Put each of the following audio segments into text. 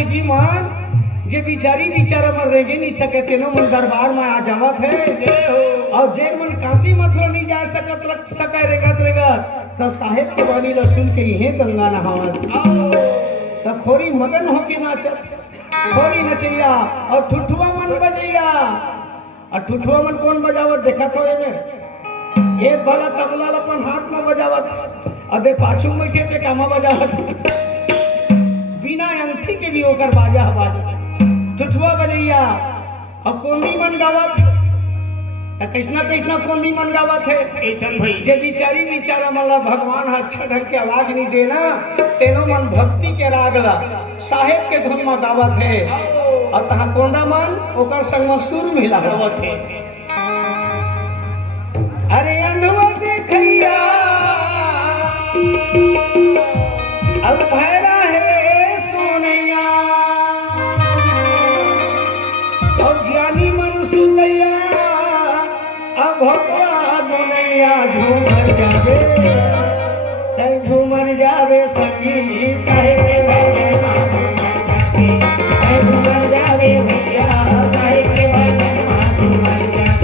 कि जी मान जे बिचारी बिचारा मन रह नहीं सके तेनो मन दरबार में आ जावत है और जे मन काशी मथुरा नहीं जा सकत रख सके रेगत तो साहेब के वाणी ला सुन के यही गंगा नहावत तो खोरी मगन हो के नाचत खोरी नचैया और ठुठुआ मन बजैया और ठुठुआ मन कौन बजावत देखा तो एक भला तबला अपन हाथ में बजावत अदे पाछू में थे कामा बजावत बिना अंगठी के भी होकर बाजा बाजा ठुठुआ बजैया और कोंदी मन गावत कैसना कोंदी मन गावत है ऐसन भाई जे बिचारी बिचारा मला भगवान अच्छा ढंग के आवाज नहीं देना तेनो मन भक्ति के रागला साहेब के धुन में गावत है और तहा कोंदा मन ओकर संग में सुर मिला गावत है। अरे अंधवा देखैया अब भैरा है सोनैया और ज्ञानी मन सुनैया अब भगवान नैया झूमर जावे तय झूमर जावे संगी साहेब झूमर जावे भैया साहेब के भजन झूमर जावे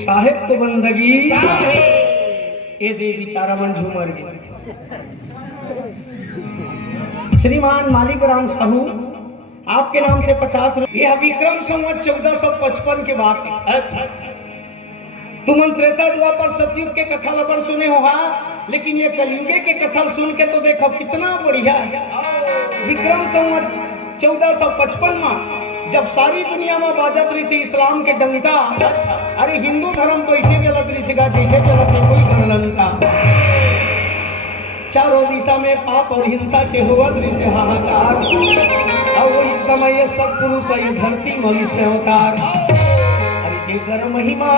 साहेब को बंदगी ये दे बिचारा मन झूमर गया। श्रीमान मालिक राम साहू आपके नाम से 50 रुपये यह विक्रम संवत 1455 के बात है। अच्छा तुम त्रेता द्वापर सतयुग के कथा लबर सुने हो लेकिन ये कलयुगे के कथा सुन के तो देखो कितना बढ़िया है। विक्रम संवत 1455 में जब सारी दुनिया में बाजत रही थी इस्लाम के डंका अरे हिंदू धर्म तो ऐसे चलत रही सिगा जैसे चलत है कोई गणलंका चारों दिशा में पाप और हिंसा के हुआ दृश्य हाहाकार और वही समय सब पुरुष ये धरती मनुष्य अवतार अरे जेकर महिमा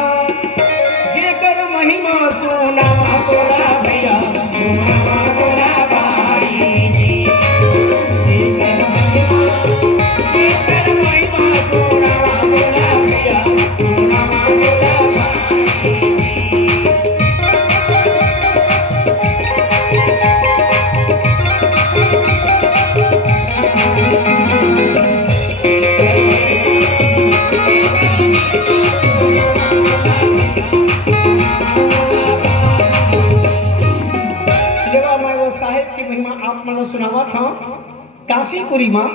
सोना तोरा भैया तोरा भाई सुनावा था काशीपुरी माँ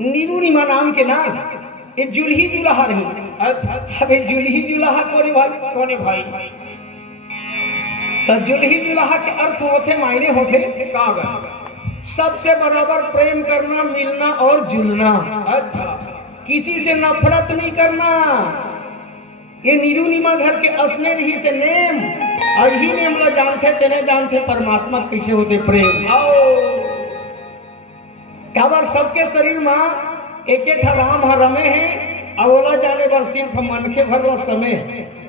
नीरूनिमा नाम के नाम ये जुल्ही जुलाहा रही। अच्छा अबे जुल्ही जुलाहा कोने भाई तो जुल्ही जुलाहा के अर्थ होते मायने होते सबसे बराबर प्रेम करना मिलना और जुलना। अच्छा किसी से नफरत नहीं करना ये नीरूनिमा घर के असने रही से नेम और ही नेम ला जानते तेने जानते परमात्मा कैसे होते प्रेम काबर सबके शरीर में एक राम रमे है अवला जाने पर सिर्फ मन के भरला समय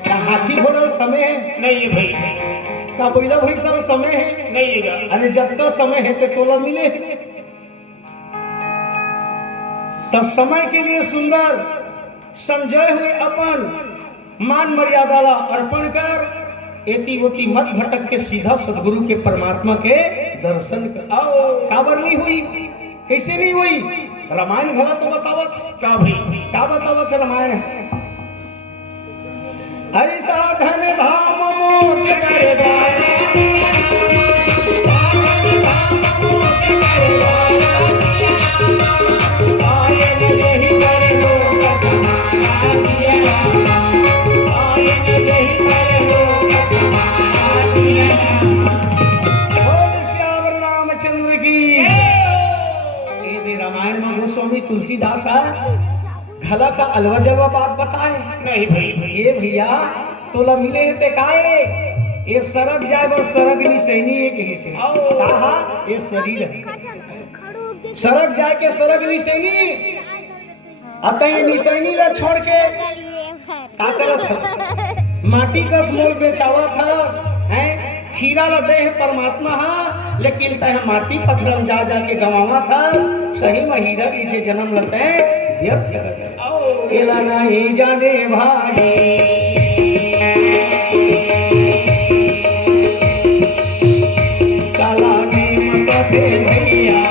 का हाथी भरल समय है नहीं है भाई का बोला भाई सब समय है नहीं है अरे जब का समय है तो तोला मिले तो समय के लिए सुंदर संजय हुए अपन मान मर्यादा ला अर्पण कर एती वोती मत भटक के सीधा सदगुरु के परमात्मा के दर्शन कर आओ काबर नहीं हुई कैसे नहीं हुई रामायण भला तो बतावत का भाई का बतावत रामायण हरि साधन धाम मोक्ष करे दाया स्वामी तुलसीदास घला का अलवा जलवा बात बताए नहीं भाई ये भैया तोला मिले है काए ये सरग जाए बस सरग नहीं सैनी एक ही से कहा ये शरीर है सरग जाए के सरग नहीं सैनी आता ये निशानी ला छोड़ के का करत हस? माटी कस मोल बेचावत हस हैं? हीरा ला दे है परमात्मा हा, लेकिन तय माटी पत्थर में जा के गवावा था। सही में हीरा की से जन्म लेते व्यर्थ करत केला नहीं जाने भाई काला ने मते भैया।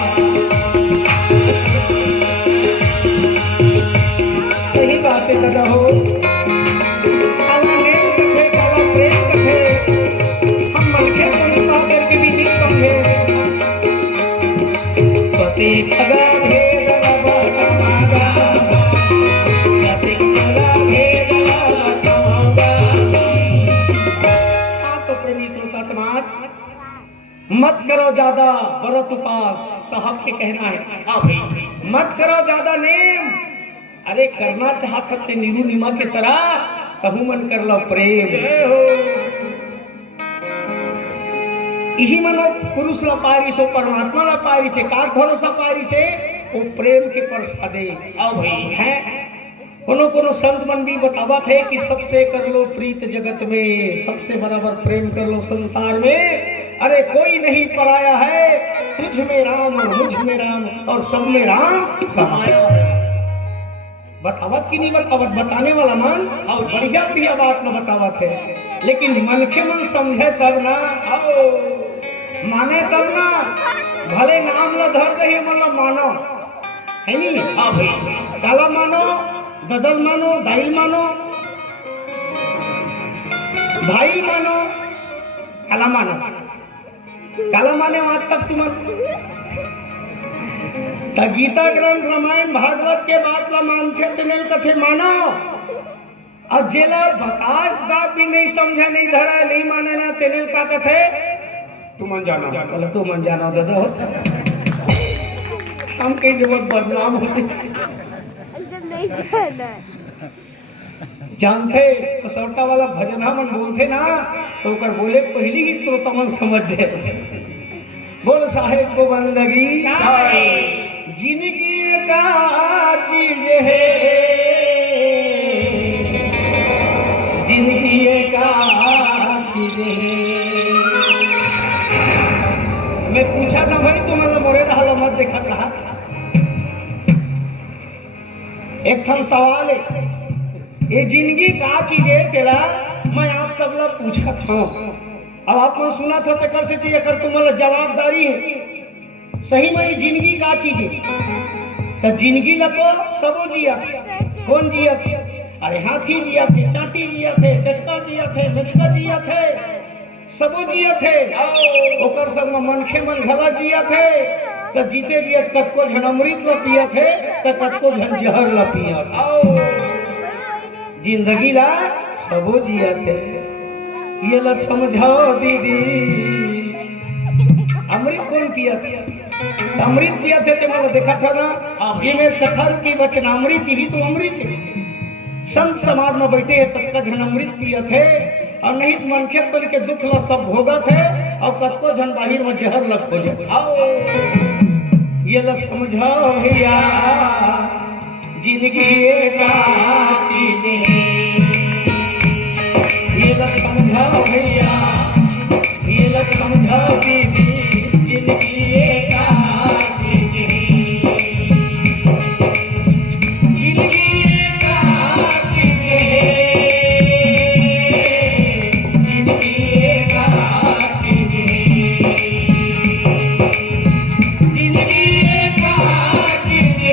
सही बातें कर हो मत करो ज्यादा व्रत उपास, साहब के कहना है। हाँ भाई, मत करो ज्यादा नेम। अरे करना चाहत थे नीरू निमा के तरह, कहूँ मन कर लो प्रेम। यही मनो पुरुष ला पारी सो परमात्मा ला पारी से काक भरोसा पारी से वो प्रेम के प्रसादे। आओ भाई है कोनो कोनो संत मन भी बतावा थे कि सबसे कर लो प्रीत जगत में, सबसे बराबर प्रेम कर लो संसार में। अरे कोई नहीं पराया है, तुझ में राम और मुझ में राम और सब में राम समाया है। बतावत की नहीं बतावत, बताने वाला मन और बढ़िया बढ़िया बात में बतावत है, लेकिन मन के मन समझे तब ना, आओ माने तब ना। भले नाम ला धर दे मतलब मानो है नहीं। हाँ भाई, काला मानो, ददल मानो, दाई मानो, भाई मानो, काला मानो। काला माने आज तक तुम गीता ग्रंथ रामायण भागवत के बात ला मानते तेने कथे मानो। और जेला बतास बात भी नहीं समझा, नहीं धरा, नहीं माने ना, तेने का कथे तू मन जाना, बोले तू मन जाना दादा हो। हम कहीं जब बदनाम होते जानते कसौटा वाला भजना मन बोलते ना, तो कर बोले पहली ही श्रोता मन समझ जाए। बोल साहेब को बंदगी जिंदगी का चीज है, जिंदगी का चीज है। मैं पूछा था भाई तुम्हारा मोरे रहा मत देखा रहा। एक था सवाल है, ये जिंदगी का चीज है तेला मैं आप सब लोग पूछा था। अब आपने सुना था तकर से कर तुम्हारा जवाबदारी है। सही में ये जिंदगी का चीज है? तो जिंदगी ला तो सबो जिया थे। कौन जिया थे? अरे हाथी जिया थे, चाटी जिया थे, टटका जिया थे, मिचका जिया थे, सबो जिया थे। ओकर सब मनखे मन घला जिया थे। तो जीते जियत कतको झन अमृत ला पिया थे, तो कतको झन जहर ला पिया थे। जिंदगी ला सबो जिया थे, ये ला समझाओ दीदी। अमृत कौन पिया थे? अमृत पिया थे तो मैंने देखा था ना, ये मेरे कथा रूपी वचन अमृत ही तो अमृत है। संत समाज में बैठे है तत्का झन अमृत पिया थे, और नहीं तो मनखे बन के दुख ला सब भोगा थे, और कतको झन बाहिर में जहर ला खोजे। ये ला समझाओ भैया, जिंदगी का चीज है। ये ला समझाओ भैया, ये ला समझाओ दीदी, जिंदगी का चीज है। जिंदगी का चीज है, जिंदगी का चीज है, जिंदगी का चीज है।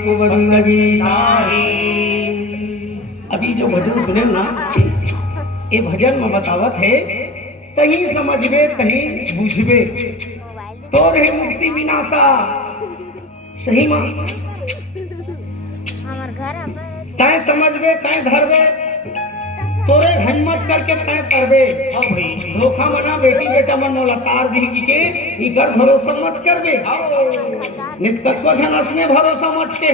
को बंदगी। अभी जो भजन सुने ना, ये भजन में बतावत है, कहीं समझबे कहीं बुझबे, तो रहे मुक्ति विनाशा। सही मां तय समझबे तय धरबे, तोरे हिम्मत करके तय करबे। धोखा मना बेटी बेटा मन लतार दी के इकर भरोसा मत करबे। नित को झनस ने भरोसा मत के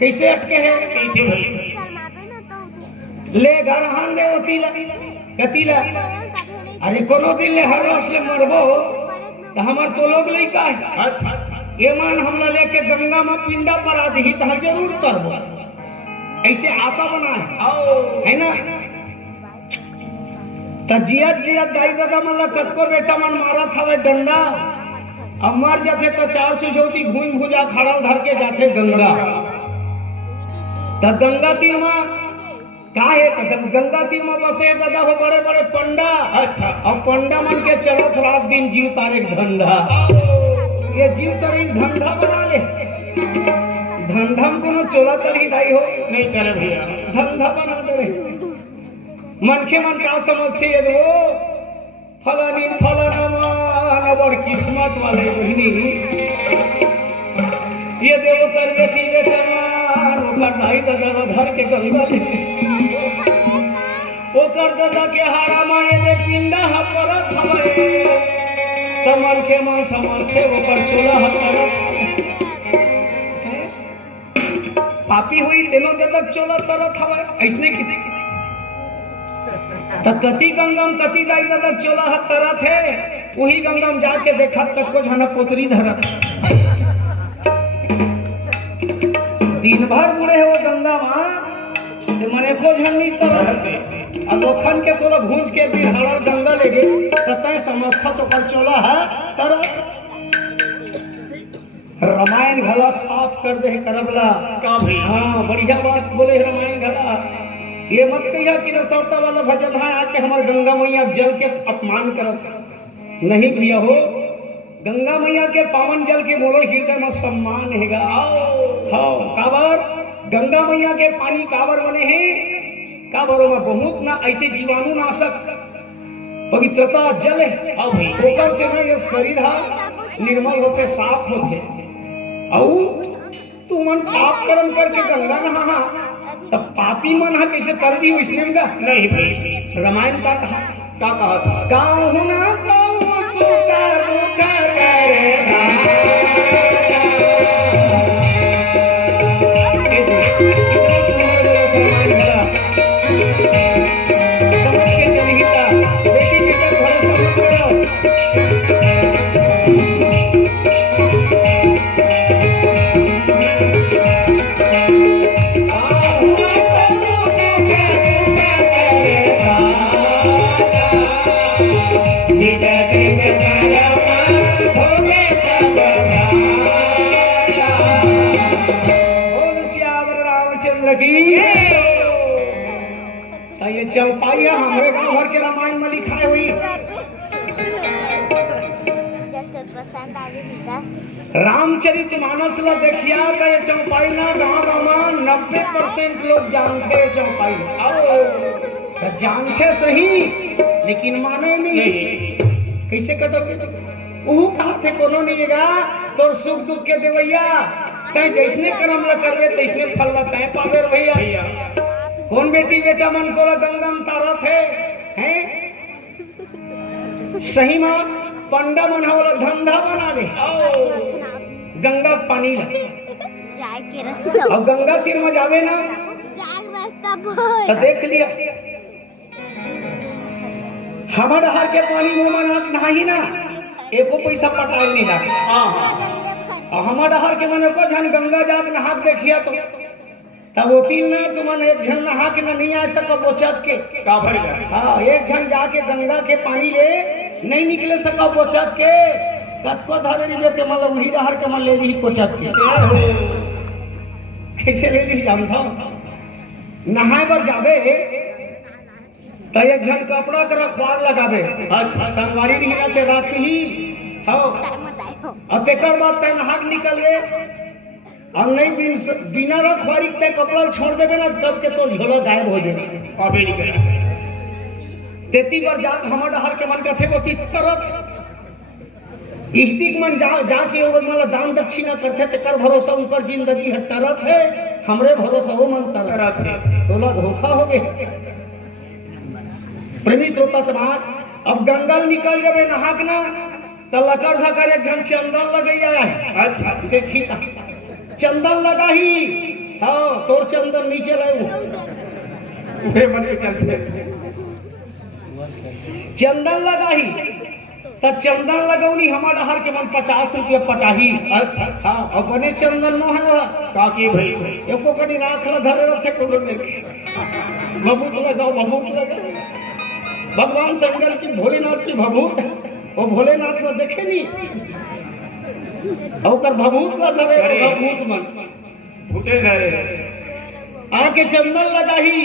कैसे अटके है, कैसे भाई ले घर हान दे ओतीला कतीला। अरे कोनो दिन ले हर रस ले मरबो तो हमर तो लोग लइका है। अच्छा ये मान हमला लेके गंगा में पिंडा पर आधी तो जरूर करबो, ऐसे आशा बना है ना। तो जियत जियत दाई दादा मन कतको बेटा मन मारा था डंडा, अब मर जाते तो 4 सिजौती घूम भुजा खड़ा धर के जाते गंगा। तो गंगा तीर में का है, गंगा तीर में बसे दादा हो बड़े बड़े पंडा। अच्छा और पंडा मन के चलत रात दिन जीव तारे धंधा, ये जीव तारे धंधा बना ले। धंधा में कोनो चोला तरी दाई हो नहीं करे भैया, धंधा बना दे। मन के मन का समझते ये वो फलानी फलाना बड़ किस्मत वाले बहिनी, ये देव कर बेटी बेटा ओकर दाई दादा धर के गंगा ले ओकर दादा के हारा माने दे पिंडा परत हवे। त मन के मन समझे ओकर चोला परत पापी हुई तेनो दादा चोला तरत हवे। ऐसने किती त कति गंगम कति दाई दादा चोला तरत है, वही गंगम जाके देखत कतको झनक कोतरी धरत। दिन भर बुढ़े हो गंगा मां ते मने को झन्नी तरत आ लोखन के तोला भूंज के बिहार गंगा ले गए ततय समस्था तो कर चोला है तरत। रामायण घला साफ कर दे करबला का भाई। हाँ बढ़िया बात बोले रामायण घला, ये मत कहिया कि रसौटा वाला भजन है आके हमारे गंगा मैया जल के अपमान करत नहीं भैया हो। गंगा मैया के पावन जल के बोलो हृदय में सम्मान हैगा। हाँ काबर गंगा मैया के पानी काबर बने हैं, काबरों में बहुत ना ऐसे जीवाणु नाशक पवित्रता जल है। होकर से ना ये शरीर है निर्मल होते साफ होते। और तू मन पाप कर्म करके गंगा नहा तब पापी मन है कैसे तरजी मुस्लिम का नहीं भाई। रामायण का कहा था गाँव ना गाँव चुका रुका करेगा। ये चौपाइया हमारे गांव भर के रामायण में लिखाई हुई। रामचरितमानस ला देखिया तो ये चौपाई ना गांव में 90% लोग जानते हैं। चौपाई तो जानते सही लेकिन माने नहीं। कैसे कटोगे वो कहा थे कोनो नहीं तो सुख दुख के देवैया तय जैसने कर्म ला करबे तैसने फल ला तय पावे भैया। कौन बेटी बेटा मन को गंगा में तारा थे हैं सही मां पंडा मन वाला धंधा बना ले गंगा पानी ला और गंगा तीर में जावे ना तो देख लिया हमारे हर के पानी मुंह में नहाही ना एको पैसा पटाल नहीं लागे। और हमारे हर के मन को झन गंगा जाके नहा देखिया तो तब वो तीन ना तुमन एक झन नहा के नहीं आ सको बोचत के का भर गया। हाँ एक झन जाके गंगा के पानी ले नहीं निकले सको बोचत के कतको धरे ले ते मतलब वही हर के मन ले ली कोचत के कैसे ले ली जानता नहाए पर जावे तो एक झन कपड़ा के रखवार लगावे। अच्छा संगवारी नहीं रहते राखी हो और तेकर बाद तय नहा निकल गए और नहीं बिना रखवारी के कपड़ा छोड़ देवे ना कब के तो झोला गायब हो जाए अबे नहीं करा तेती बार जाक हमर डहर के मन कथे होती तरत इस्तिक मन जाके वो मला दान दक्षिणा करते ते कर भरोसा उनकर जिंदगी है तरत है हमरे भरोसा वो मन तरत है तोला धोखा हो गए प्रेमी श्रोता समाज अब गंगल निकल जावे नहाक ना त लकर धकर एक जन चंदन लगैया है अच्छा देखी ता चंदन लगा ही हाँ तोर चंदन नीचे लाऊ मेरे मन के चलते चंदन लगा ही तो चंदन लगौनी हमार डहर के मन 50 रुपया पटाही अच्छा हाँ और बने चंदन न है काकी भाई एको कड़ी राख ला धरे रथे को मेरे के भभूत लगाओ भगवान शंकर की भोलेनाथ की भभूत वो भोलेनाथ ला देखे नहीं और भभूत ला धरे भभूत मन भूते धरे आके चंदन लगाही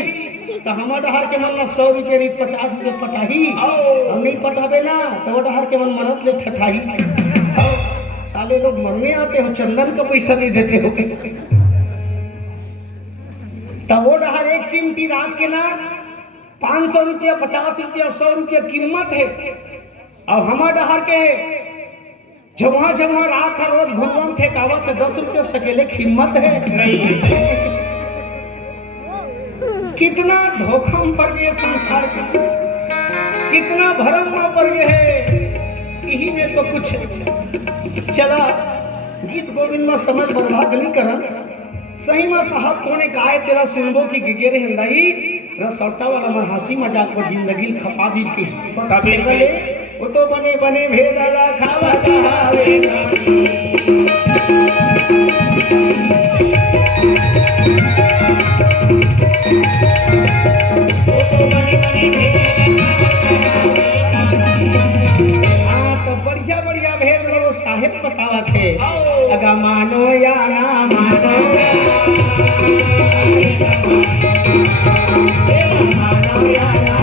तो हमार डहर के मन 100 रुपये रीत 50 रुपये पटाही और नहीं पटावे ना तो वो डहर के मन मरत ले ठठाही साले लोग मरने आते हो चंदन का पैसा नहीं देते हो तब वो डहर एक चिमटी राख के ना 500 रुपया 50 रुपया 100 रुपया कीमत है और हमार डहर के जमा जमा राख रोज भगवान फेंकावत है 10 रुपया सकेले कीमत है नहीं कितना धोखा पड़ गए संसार का कितना भरम में पड़ गए है यही में तो कुछ चला गीत गोविंद में समय बर्बाद नहीं करा सही में साहब कोने कहा तेरा सुनबो की गिगेरे हिंदाई रसौटा वाला मन हंसी मजाक को जिंदगी खपा दी की गले वो तो बने बने भेदला खावा कहावे बढ़िया बढ़िया भेद वो साहेब बतावा थे अगा मानो या ना मानो या ना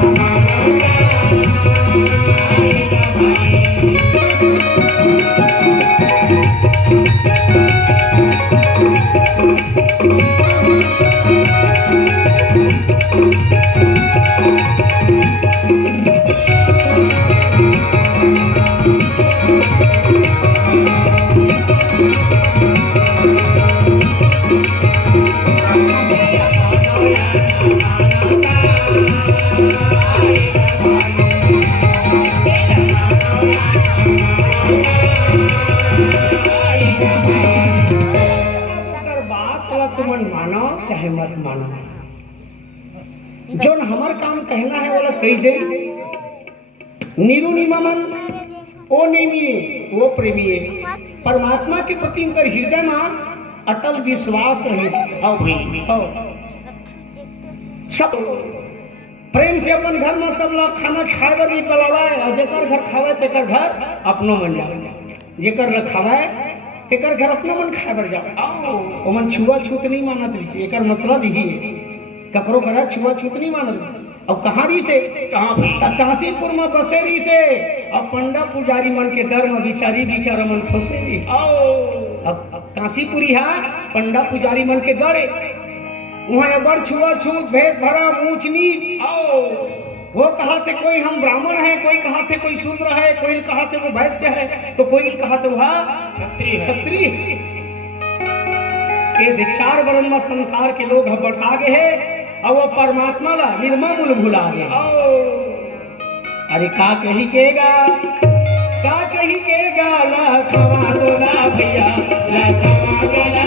तुमन मानो चाहे मत मानो जो हमार काम कहना है वाला कही दे नीरू निमन ओ नेमी वो प्रेमी है परमात्मा के प्रति उनकर हृदय में अटल विश्वास रहे सब प्रेम से अपन घर में सब लोग खाना खाए बर भी बुलावाए और जेकर घर खावे तेकर घर अपनो मन जावे जेकर रखावे तेकर घर अपना मन खाए बर जावे ओ मन छुआ छूत नहीं मानत रही एकर मतलब ही है ककरो करा छुआ छूत नहीं मानत अब कहाँ रही से कहाँ भी काशीपुर में बसे रही से अब पंडा पुजारी मन के डर में बिचारी बिचारा मन फंसे रही अब काशीपुरी है पंडा पुजारी मन के गड़े वहाँ बड़ छुआ छूत भेद भरा ऊंच नीच वो कहा थे कोई हम ब्राह्मण है कोई कहा थे कोई शूद्र है कोई कहा थे वो वैश्य है तो कोई कहा थे वह क्षत्रिय ये चार वर्ण में संसार के लोग भड़का गए हैं और वो परमात्मा ला निर्मल भुला गए अरे का कही केगा ला खवा दो ना भैया ला खवा दो ना